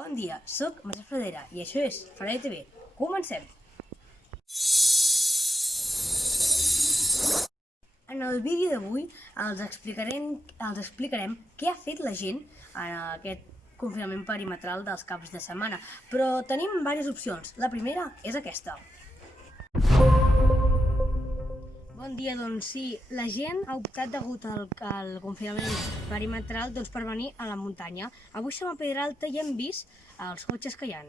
Bon dia, soc Marcel Fradera i això és Fradera TV. Comencem! En el vídeo d'avui els explicarem què ha fet la gent en aquest confinament perimetral dels caps de setmana, però tenim diverses opcions. La primera és aquesta. Bon dia, doncs sí, la gent ha optat degut al confinament perimetral per venir a la muntanya. Avui som a Pedralta i hem vist els cotxes que hi ha.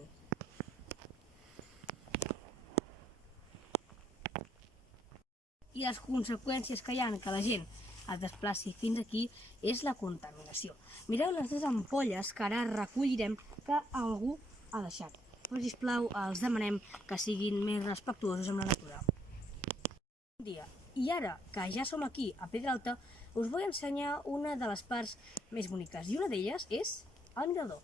I les conseqüències que hi ha que la gent es desplaci fins aquí és la contaminació. Mireu les dues ampolles que ara recollirem que algú ha deixat. Però, sisplau, els demanem que siguin més respectuosos amb la natura. Bon dia. I ara que ja som aquí a Pedralta, us vull ensenyar una de les parts més boniques. I una d'elles és el mirador.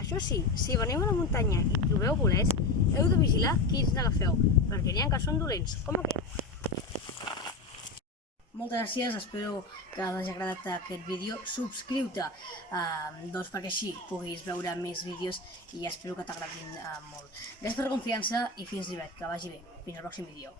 Això sí, si veniu a la muntanya i trobeu bolets, heu de vigilar quins n'agafeu, perquè n'hi ha que són dolents, com aquest. Moltes gràcies, espero que us hagi agradat aquest vídeo. Subscriu-te, perquè així puguis veure més vídeos i espero que t'agradin molt. Gràcies per la confiança i fins aviat, que vagi bé. Fins al pròxim vídeo.